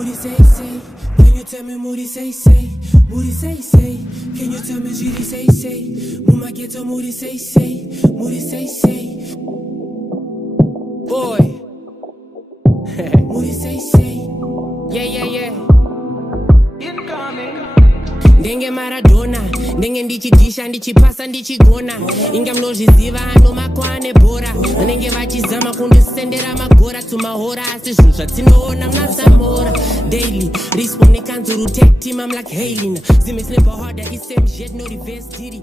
Moody say, can you tell me Moody say, Moody say, can you tell me Judy say, Muma get to Moody say, Moody say, boy, Moody say, yeah, incoming. Ndenge Maradona, ndenge ndichidisha, ndichipasa, ndichigona. Inga mnozviziva anomakwane bhora. Ndenge vachizama kundisendera magora tumahora. Asi zvinhu zvatinoona mnasamora. Daily, respond nekanzuru tech team, I'm like hailing. Zimis never harder, it's same shit, no reverse diddy.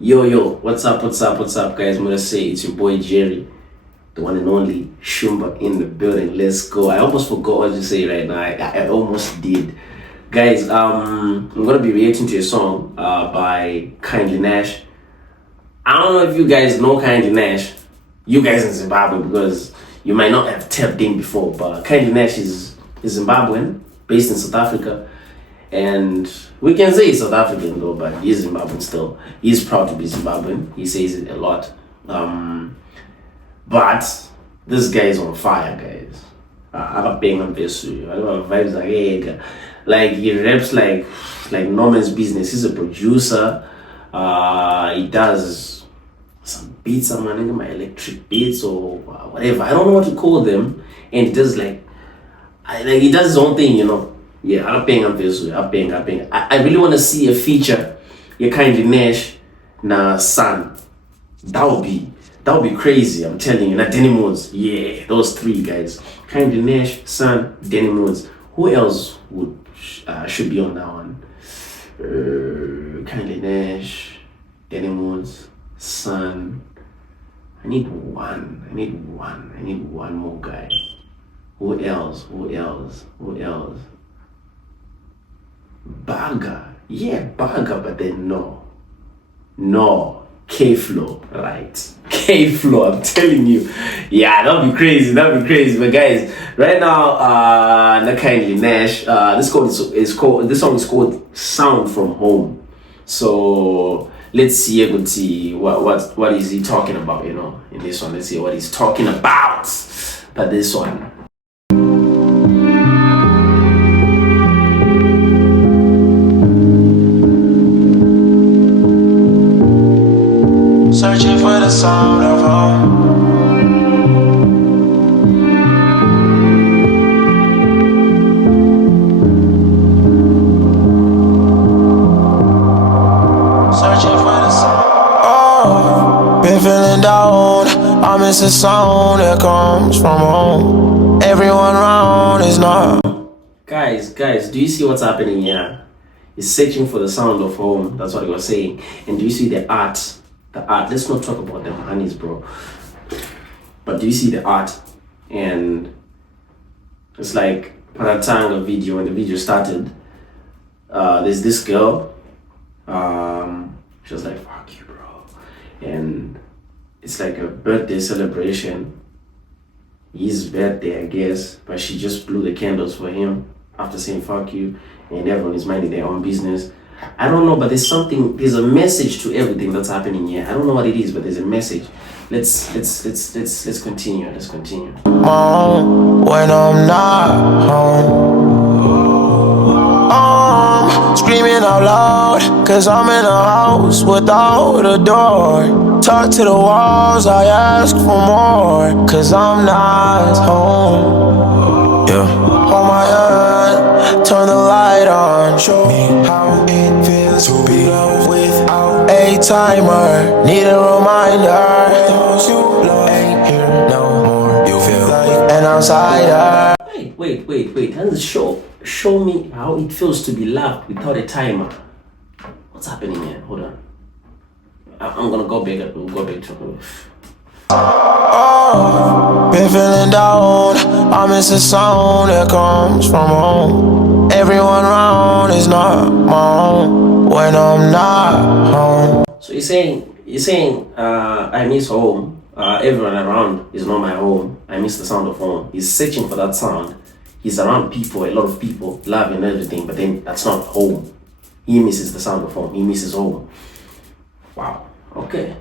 Yo, what's up guys? I'm gonna say it's your boy Jerry, the one and only Shumba in the building. Let's go. I almost forgot what to say right now. I almost did. Guys, I'm gonna be reacting to a song by KindlyNxsh. I don't know if you guys know KindlyNxsh, you guys in Zimbabwe, because you might not have tapped in before, but KindlyNxsh is Zimbabwean, based in South Africa, and we can say he's South African though, but he's Zimbabwean still. He's proud to be Zimbabwean. He says it a lot. But this guy is on fire, guys. I'm paying on this. I don't have vibes like, hey, like he raps like Norman's business. He's a producer. He does some beats, I'm running my electric beats or whatever. I don't know what to call them. And he does he does his own thing, you know. Yeah, I'm paying on this. I'm paying. I really want to see a feature. Yeah, KindlyNxsh na Sun. That would be crazy. I'm telling you. Na Danny Moods. Yeah, those three guys. KindlyNxsh, Sun, Danny Moods. Who else should be on that one? KindlyNxsh, Danny Moods, Sun. I need one more guy. Who else? Baga. Yeah, Baga, but then no. K-Flow, right? K-Flow, I'm telling you. Yeah, that'll be crazy. But guys, right now, the KindlyNxsh, this song is called Sound From Home. So let's see what is he talking about, you know, in this one. Let's see what he's talking about. But this one. Searching for the sound of home. Searching for the sound. Oh, been feeling down. I miss the sound that comes from home. Everyone around is not. Guys, do you see what's happening here? He's searching for the sound of home. That's what he was saying. And do you see the art? Let's not talk about them honeys, bro. But do you see the art? And it's like Paratanga video. When the video started, there's this girl. She was like, "Fuck you, bro," and it's like a birthday celebration. His birthday, I guess, but she just blew the candles for him after saying "fuck you," and everyone is minding their own business. I don't know, but there's a message to everything that's happening here. I don't know what it is, but there's a message. Let's continue. Mom, when I'm not home, I'm screaming out loud, cause I'm in a house without a door. Talk to the walls, I ask for more, cause I'm not home. Yeah. Hold my hand, turn the light on, show me how it feels to be loved without a timer. Need a reminder, those you love ain't here no more. You feel like an outsider. Wait. Show me how it feels to be loved without a timer. What's happening here? Hold on. I'm gonna go back to Oh, been feeling down. I miss the sound that comes from home. Everyone around is not my own when I'm not home. So you're saying I miss home. Everyone around is not my home. I miss the sound of home. He's searching for that sound. He's around people, a lot of people, love and everything, but then that's not home. He misses the sound of home. He misses home. Wow. Okay.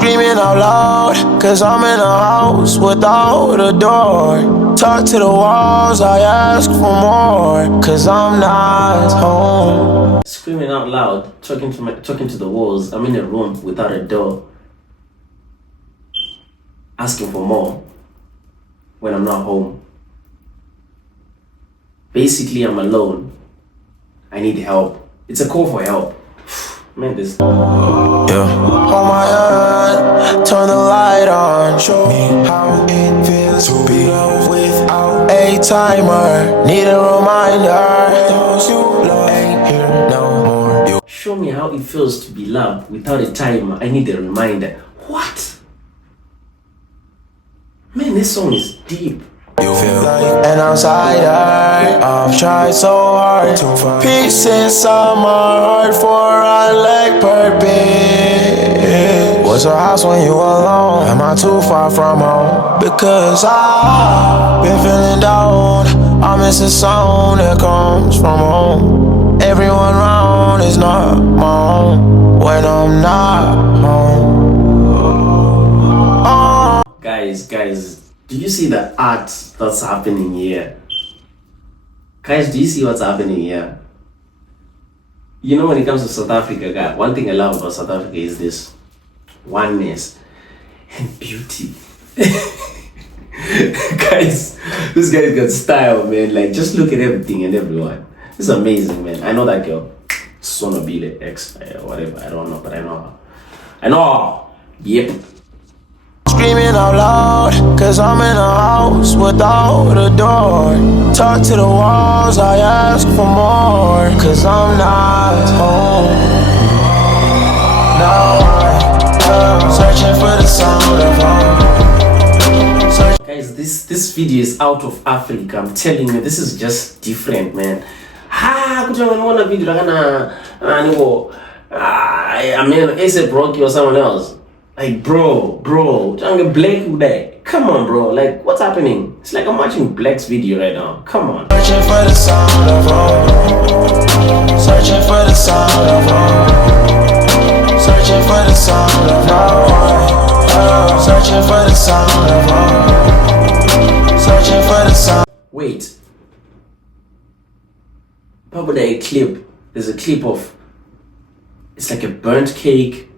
Screaming out loud, cause I'm in a house without a door. Talk to the walls, I ask for more, cause I'm not home. Screaming out loud, talking to the walls. I'm in a room without a door, asking for more when I'm not home. Basically, I'm alone. I need help. It's a call for help. Man, this. Yeah. Hold my hand, turn the light on. Show me how it feels to be loved without a timer. Need a reminder. Those you love ain't here no more. Show me how it feels to be loved without a timer. I need a reminder. What? Man, this song is deep. You feel like an outsider. I've tried so hard to find peace inside my heart for a like purpose. What's a house when you alone? Am I too far from home? Because I've been feeling down. I miss the sound that comes from home. Everyone around is not my own when I'm not home. Guys, do you see the art that's happening here? Guys, do you see what's happening here? You know, when it comes to South Africa, guys, one thing I love about South Africa is this oneness and beauty. Guys, this guy's got style, man. Like, just look at everything and everyone. This is amazing, man. I know that girl. Sona be the ex, whatever. I don't know, but I know her. I know her. Yep. Screaming out loud, cause I'm in a house without a door. Talk to the walls, I ask for more, cause I'm not home. Now I'm searching for the sound of home. Guys, this video is out of Africa. I'm telling you, this is just different, man. Kuchanga video I mean, ASAP Rocky or someone else. Like, bro, Jungle Blake today. Come on, bro. Like, what's happening? It's like I'm watching Black's video right now. Come on. Searching for the sound of home. Searching for the sound of home. Searching for the sound of home. Searching for the sound of home. Searching for the sound. Wait. Probably a clip. There's a clip of. It's like a burnt cake.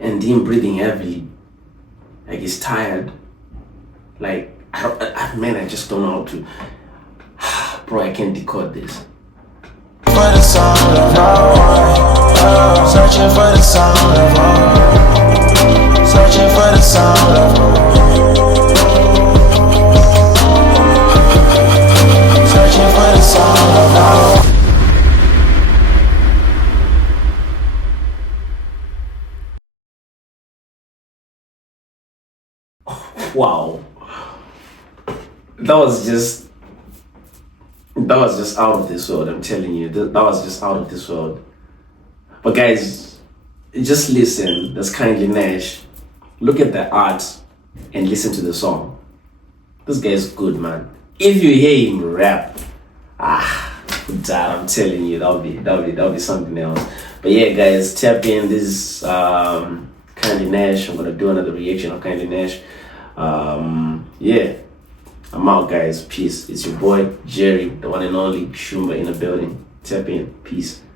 And him breathing heavily, like he's tired. Like, man, I just don't know how to. Bro, I can't decode this. For the sound of home. Searching for the sound of home. Searching for the sound of home. Searching for the sound of home. Wow, that was just out of this world. I'm telling you, that was just out of this world. But guys, just listen. That's KindlyNxsh. Look at the art and listen to the song. This guy's good, man. If you hear him rap, I'm telling you, that'll be something else. But yeah, guys, tap in. This KindlyNxsh. I'm gonna do another reaction of KindlyNxsh. Yeah, I'm out, guys. Peace. It's your boy Jerry, the one and only Shumba in the building. Tap in. Peace.